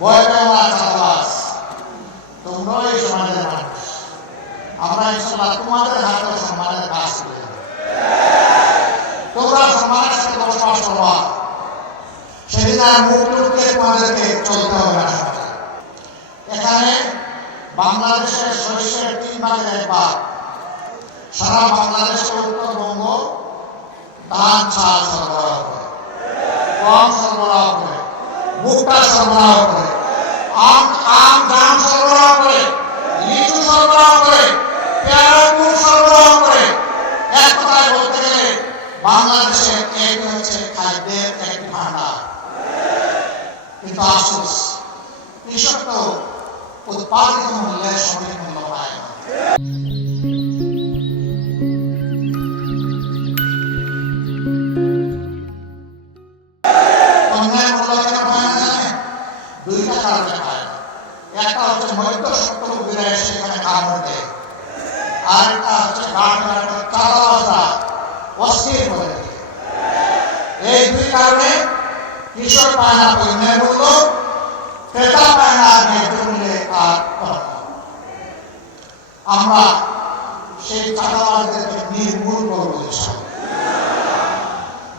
ভয় পেও না চাঁদাবাজ, তোমরাও এই সমাজের মানুষ। আমরা ইনশাআল্লাহ তোমাদের হাতে সম্মানের কাজ করে দেব। তোমরা সম্মানের সাথে বসবাস করবা, সেদিন আর মুখ লুকিয়ে তোমাদেরকে চলতে হবে না সমাজে। এখানে বাংলাদেশের শস্যের 3 ভাগের 1 ভাগ সারা বাংলাদেশে উত্তরবঙ্গ ধান চাল সরবরাহ করে, গম সরবরাহ করে, ভুট্টা সরবরাহ করে, জাম সরবরাহ করে, লিচু সরবরাহ করে, পেয়ারা কুল সরবরাহ করে। এক কথায় বলতে গেলে বাংলাদেশের এটি হচ্ছে খাদ্যের একটি ভান্ডার। কিন্তু আফসোস, কৃষক তো উৎপাদিত মূল্যের সঠিক মূল্য পায় না। অন্যায় মূল্য কেন পায় না জানেন? 2টা কারণে পায় না। একটা হচ্ছে মধ্যস্বত্বভোগীরা এসে এখানে কামড় দেয়, আরেকটা হচ্ছে চাঁদাবাজরা অস্থির করে দেয়। এই 2 কারণে কৃষক পায় না পণ্যের মূল্য, ক্রেতা পায় না ন্যায্য মূল্যে তার পণ্য। আমরা সেই চাঁদাবাজদেরকে নির্মূল করবো ইনশাআল্লাহ।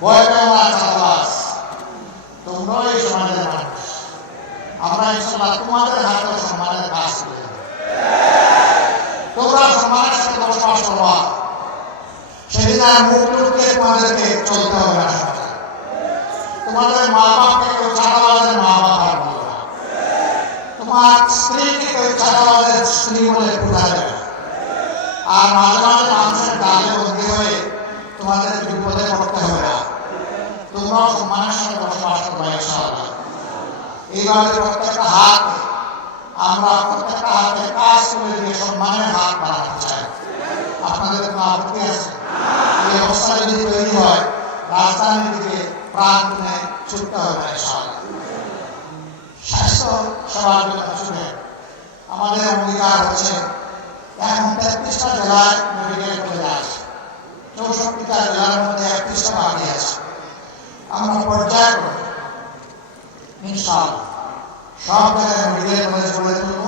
ভয় পেও না চাঁদাবাজ, তোমরাও এই সমাজের মানুষ। আমরা ইনশাআল্লাহ তোমাদের হাতে সম্মানের কাজ করে দেব। তোমরা সম্মানের সাথে বসবাস করবা, সেদিন আর মুখ লুকিয়ে তোমাদেরকে চলতে হবে না সমাজে। তোমাদের মা বাপকে কেউ চাঁদাবাজের মা বাপ আর বলবে না, তোমার স্ত্রীকে কেউ চাঁদাবাজের স্ত্রী বলে পূজা দেবে। আর মাঝে মাঝে মানুষের গালে বন্দী হয়ে তোমাদের বিপদে পড়তে হবে না। তোমরাও সম্মানের সাথে বসবাস করবে ইনশাআল্লাহ। এইভাবে প্রত্যেকটা হাত আমরা প্রত্যেকটা হাতে কাজ করে দিয়ে সম্মানের হাত বাড়াতে চাই। আপনাদের কোনো আপত্তি আছে? এই অবস্থা যদি তৈরি হয়, রাজধানীর দিকে প্রাণপণে ছুটতে হবে ইনশাআল্লাহ। স্বাস্থ্য সেবার জন্য ছুটে আমাদের অঙ্গীকার হচ্ছে এখন 33টা জেলায় মেডিকেল কলেজ আছে, 64টা জেলার মধ্যে 31টা বাকি আছে। আমরা পর্যায়ক্রমে ইনশাআল্লাহ সব জায়গায় মেডিকেল কলেজ গড়ে তুলব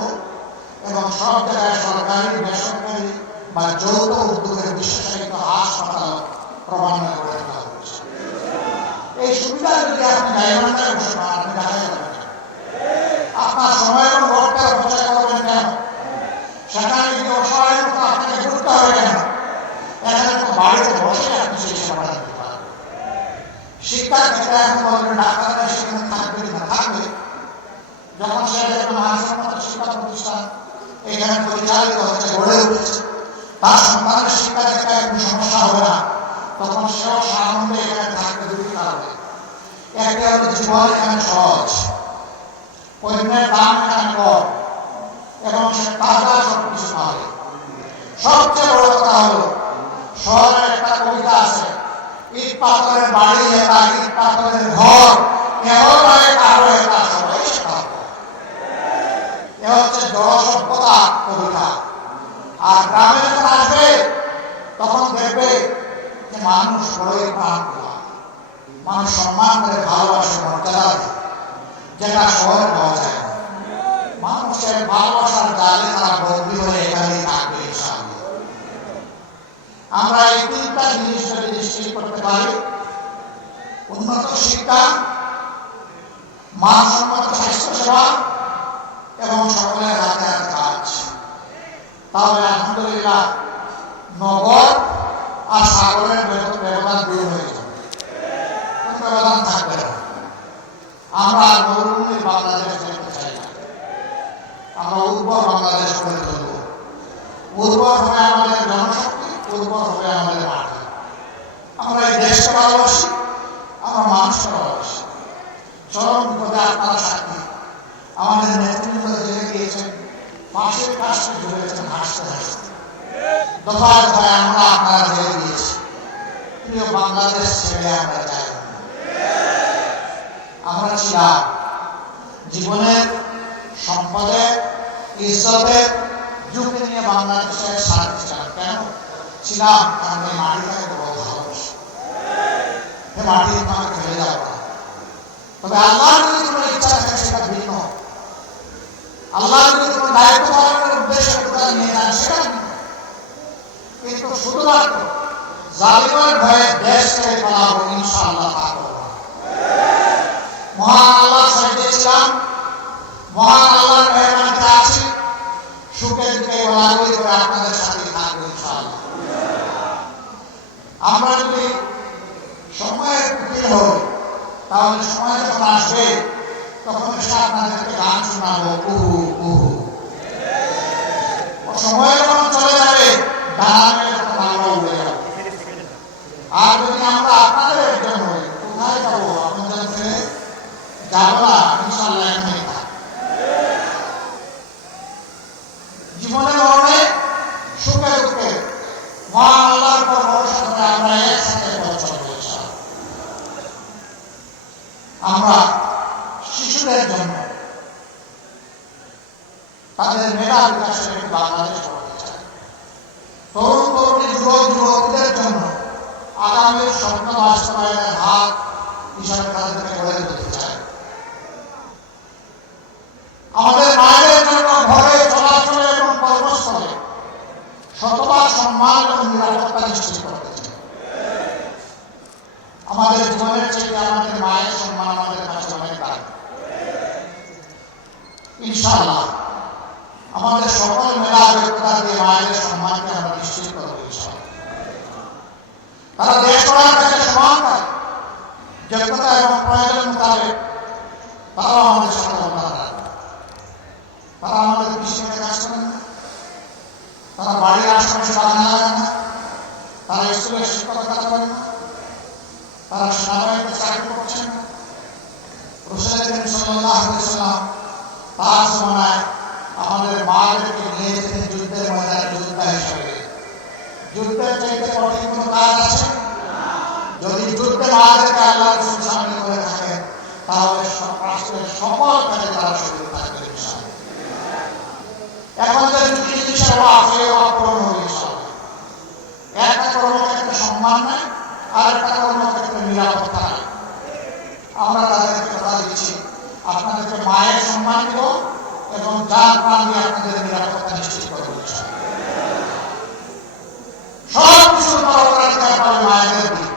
এবং সব জায়গায় সরকারি, বেসরকারি বা যৌথ উদ্যোগের বিশেষায়িত হাসপাতাল ক্রমান্বয়ে গড়ে তোলা হচ্ছে। এই সুবিধা যদি আপনি গাইবান্ধায় বসে পান, আপনি ঢাকায় যাবেন কেন? আপনার সময় এবং ভোটটা অপচয় করবেন কেন? সেখানে যদি অসহায়ের মতো আপনাকে ঘুরতে হবে কেন? এখানে তো বাড়িতে বসে আপনি সেই সেবাটা দিতে পারেন। শিক্ষার ক্ষেত্রে এখন বলবেন ডাক্তাররা সেখানে থাকবে না, থাকবে। যখন সে দেখবেন মানসম্মত শিক্ষা প্রতিষ্ঠান এখানে পরিচালিত হচ্ছে, গড়ে উঠেছে, তার সন্তানের শিক্ষা দীক্ষায় কোনো সমস্যা হবে না, তখন সেও সাধারণত এখানে থাকতে দুটি কারণে। একটি হলো জীবন এখানে সহজ, পণ্যের দাম এখানে কম এবং সে তাজা সবকিছু পাবে। সবচেয়ে বড় কথা হলো শহরের একটা কবিতা আছে, ইট পাথরের বাড়ি এটা, ইট পাথরের ঘর, কেহ নয় কারো এটা, সবাই সেটা। এ হচ্ছে জনসভ্যতা কবিতা। আর গ্রামে যখন আসবে তখন দেখবে যে মানুষ বড়ই প্রাণ খোলা, মানুষ সম্মান করে, ভালোবাসে, মর্যাদা দেয়, যেটা শহরে পাওয়া যায় না। মানুষের ভালোবাসার জালে তারা বন্দী হয়ে এখানেই থাকবে ইনশাআল্লাহ। আমরা এই 3টা জিনিস যদি নিশ্চিত করতে পারি, উন্নত শিক্ষা, মানসম্মত স্বাস্থ্যসেবা এবং সকলের হাতে হাতে কাজ, তাহলে আলহামদুলিল্লাহ নগর আর সাগরের ব্যবধান দূর হয়ে যাবে, কোন ব্যবধান থাকবে না। আমরা মরুভূমির বাংলাদেশ দেখতে চাই না, আমরা উর্বর বাংলাদেশ করে তুলব। উর্বর হবে আমাদের জনশক্তি, উর্বর হবে আমাদের মাটি। আমরা এই দেশকে ভালোবাসি, আমরা মানুষকে ভালোবাসি। চরম বিপদে আপনারা সাক্ষী, আমাদের নেতৃবৃন্দ জেলে গিয়েছেন, পাশের কাজকে ঝুলেছেন হাসতে হাসতে। দফায় দফায় আমরা আপনারা জেলে গিয়েছি। প্রিয় বাংলাদেশ ছেড়ে আমরা যাই। আমরা ছিলাম জীবনের, সম্পদের, ইজ্জতের ঝুঁকি নিয়ে বাংলাদেশের স্বার্থে ছিলাম। কেন ছিলাম? কারণ এই মাটিটাকে বড় ভালোবাসি। এই মাটি তোমাকে ফেলে যাবো না। তবে আল্লাহর যদি কোনো ইচ্ছা থাকে সেটা ভিন্ন, আল্লাহ যদি কোনো দায়িত্ব পালনের উদ্দেশ্যে কোথাও নিয়ে যান সেটা কিন্তু শুধুমাত্র জালিমের ভয়ে দেশ ছেড়ে পালাবো ইনশাআল্লাহ তা করব না। মহান আল্লাহ সাইডে ছিলাম, মহান আল্লাহর মেহরবানিতে আছি, সুখে দুঃখে গোলাগুলি করে আপনাদের সাথে থাকবো ইনশাআল্লাহ। আমরা যদি সময়ের কুটিল হই তাহলে সময় যখন আসবে তখন এসে আপনাদেরকে গান শোনাবো কুহু কুহু। সময় যখন চলে যাবে ডানা মেলে তখন আমরা উড়ে যাবো। আর যদি আমরা আপনাদের একজন হই কোথায় যাবো? আপনাদের ছেড়ে যাবো না ইনশাআল্লাহ। এখানেই থাকবো। জীবনে মরণে সুখে দুঃখে মহান আল্লাহর উপর ভরসা করে আমরা একসাথে পথ চলবো ইনশাআল্লাহ। আমরা শিশুদের জন্য তাদের মেধা বিকাশের একটি বাংলাদেশ করতে চাই। তরুণ তরুণী যুবক যুবতীদের জন্য আগামীর স্বপ্ন বাস্তবায়নের হাত হিসাবে তাদেরকে গড়ে তুলতে চাই। আমাদের মায়েদের জন্য ঘরে চলাচলে এবং কর্মস্থলে শতভাগ সম্মান এবং নিরাপত্তা নিশ্চিত করতে চাই। আমাদের জীবনের চেয়ে আমাদের মায়ের সম্মান আমাদের কাছে অনেক দামি। ইনশাআল্লাহ আমাদের সকল মেধা যোগ্যতা দিয়ে মায়েদের সম্মানকে আমরা নিশ্চিত করবো ইনশাআল্লাহ। তারা দেশ গড়ার কাছে সমান পায়, যোগ্যতা এবং প্রয়োজন মোতাবেক তারাও আমাদের সাথে অবদান রাখবে। তারা আমাদের কৃষিতে কাজ করেন না, তারা বাড়ির আশেপাশে বাগান লাগান না, তারা স্কুলের শিক্ষকতা করেন না, তারা সেনাবাহিনীতে চাকরি করছেন না। রাসূল সাল্লাল্লাহু আলাইহি ওয়াসাল্লাম তার সময় আমাদের মাদেরকে নিয়ে যেতেন যুদ্ধের ময়দানে যোদ্ধা হিসেবে। যুদ্ধের চাইতে কঠিন কোনো কাজ আছে? যদি যুদ্ধে মাদেরকে আল্লাহ রাসূল সামনে করে থাকেন তাহলে রাষ্ট্রের সকল কাজে তারা শরীর থাকবে ইনশাআল্লাহ। এখন যে দুটি জিনিসের আছে অপূরণ হবে ইনশাআল্লাহ। একটা কর্মক্ষেত্রে সম্মান নেই আর একটা কর্মক্ষেত্রে নিরাপত্তা নেই। আমরা তাদেরকে কথা দিচ্ছি আপনাদেরকে মায়ের সম্মান দিব এবং যার প্রাণ দিয়ে আপনাদের নিরাপত্তা নিশ্চিত করবো ইনশাআল্লাহ। সব কিছুর অগ্রাধিকার পাবে মায়েদের দিক।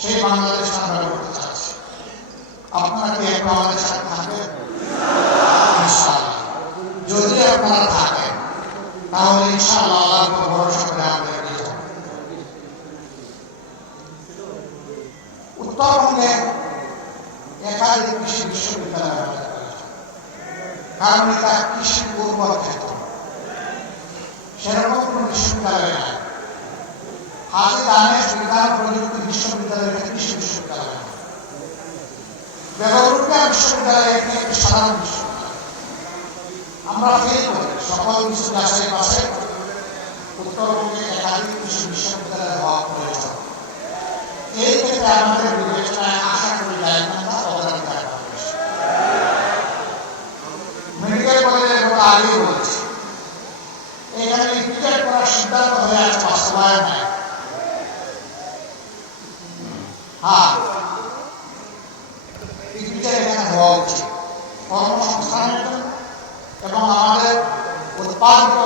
সেই বাংলাদেশ আমরা করতে চাচ্ছি। আপনারা কি একটু আমাদের সাথে থাকবেন? ইনশাআল্লাহ। যদি আপনারা থাকেন তাহলে ইনশাআল্লাহ আল্লাহর উপর ভরসা করে আমরা এগিয়ে যাব। উত্তরবঙ্গে একাধিক কৃষি বিশ্ববিদ্যালয় আমাদের রয়েছে, কারণ এটা কৃষি উর্বর ক্ষেত্র। সেরকম কোন বিশ্ববিদ্যালয় নাই। হাজি দানেশ বিজ্ঞান প্রযুক্তি বিশ্ববিদ্যালয় এটা কৃষি বিশ্ববিদ্যালয়। বেগম রোকেয়া বিশ্ববিদ্যালয় একটি সাধারণ বিশ্ববিদ্যালয়। আমরা ফিল করি সকল কিছু যাচাই বাছাই উত্তরবঙ্গে একাধিক কৃষি বিশ্ববিদ্যালয় হওয়া প্রয়োজন। এই ক্ষেত্রে আমাদের বিবেচনায় আশা করি দায়িত্বটা অগ্রাধিকার পাবে। মেডিকেল কলেজের কথা আগেই বলেছি, এখানে ক্রিকেট করার সিদ্ধান্ত হয়ে আছে, বাস্তবায়ন নাই। হ্যাঁ, ক্রিকেট এখানে হওয়া উচিত কর্মসংস্থানের জন্য এবং আমাদের উৎপাদিত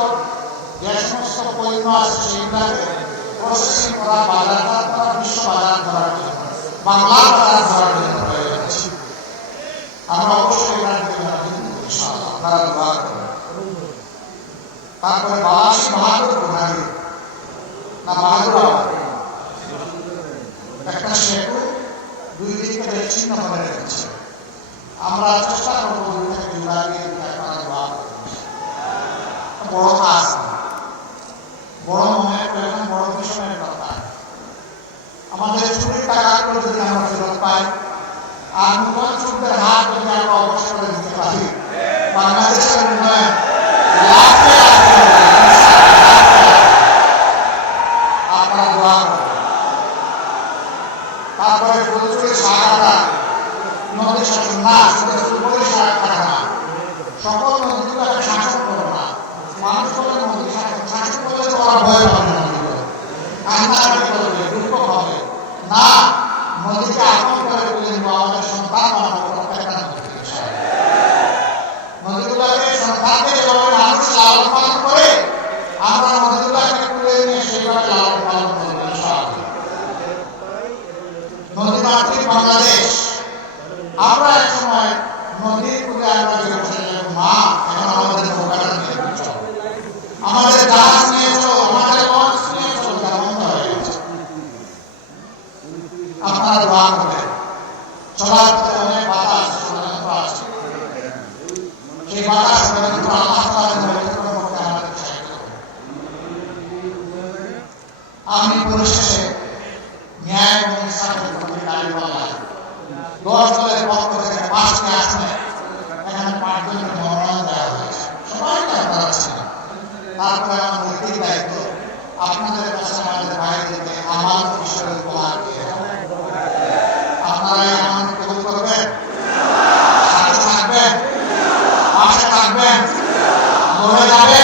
যে সমস্ত পণ্য আছে সেইগুলোকে প্রসেসিং করা, বাজারজাত করা, বিশ্ব বাজার করার জন্য, বাংলার বাজার করার জন্য প্রয়োজন আছে। আমরা অবশ্যই এখান থেকে ইনশাআল্লাহ আপনারা দোয়া করবেন। তারপরে বালাসী বাহাদুর প্রণালী না বাহাদুর একটা সেতু দুই দিকে বিচ্ছিন্ন করে রেখেছে। আমরা চেষ্টা করবো দুই থেকে জুলাই আপনারা দোয়া করবেন। বড় কাজ, বড় মনের প্রয়োজন, বড় মিশনের দরকার। আমাদের চুরির টাকাগুলো যদি আমরা ফেরত পাই আর নতুন চুরদের হাত যদি আমরা অবশ্যই করে দিতে পারি, বাংলাদেশের উন্নয়ন আপনারা দোয়া করবেন। তারপরে ফুলচুরি সাহারা নদী শাসন না, শুধু ফুলপুরি সাহারা না, সকল নদীগুলোকে শাসন করো না। মানুষ বলে নদী শাসন, শাসন করলে তো ওরা ভয় পাবে নদীগুলো, কান্নাকাটি করবে, দুঃখ হবে না। নদীকে আপন করে তুলে দিব, আমাদের সন্তান বানাবো প্রত্যেকটা নদীকে। আমরা এক সময় নদীর কূলে আমরা যে বসেছিলাম, মা এখন আমাদের নৌকাটা নিয়ে চলো, আমাদের জাহাজ নিয়ে চলো, আমাদের লঞ্চ নিয়ে চলো, তা বন্ধ হয়ে গেছে। আপনারা দোয়া করবেন, চলার পথে অনেক বাধা আছে, ষড়যন্ত্র আছে, সেই বাধা ষড়যন্ত্র আল্লাহ তাআলার অতিক্রম করতে আমাদের সাহায্য করুন। আমি পরিশেষে ন্যায় এবং ইনসাফের কর্মী দাঁড়িপাল্লা 10 দলের পক্ষ থেকে 5টি আসনে এখানে 5 জনকে মনোনয়ন দেওয়া হয়েছে। সবাইকে আপনারা ছিলেন, তারপরে আমার নৈতিক দায়িত্ব আপনাদের কাছে আমাদের ভাইদেরকে আমানত হিসেবে উপহার দিয়ে আপনারা এই আমানত কবুল করবেন, সাথে থাকবেন, পাশে থাকবেন, লড়ে যাবেন।